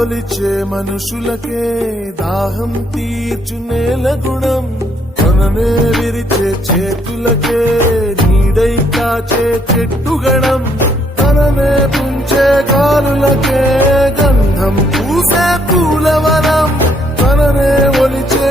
కొలిచే మనుషులకే దాహం తీర్చు నేల గుణం తననే విరిచే చేతులకే నీడై కాచే చెట్టుగణం తననే పుంచే గాలులకే గంధం పూసే పూలవనం తననే ఒలిచే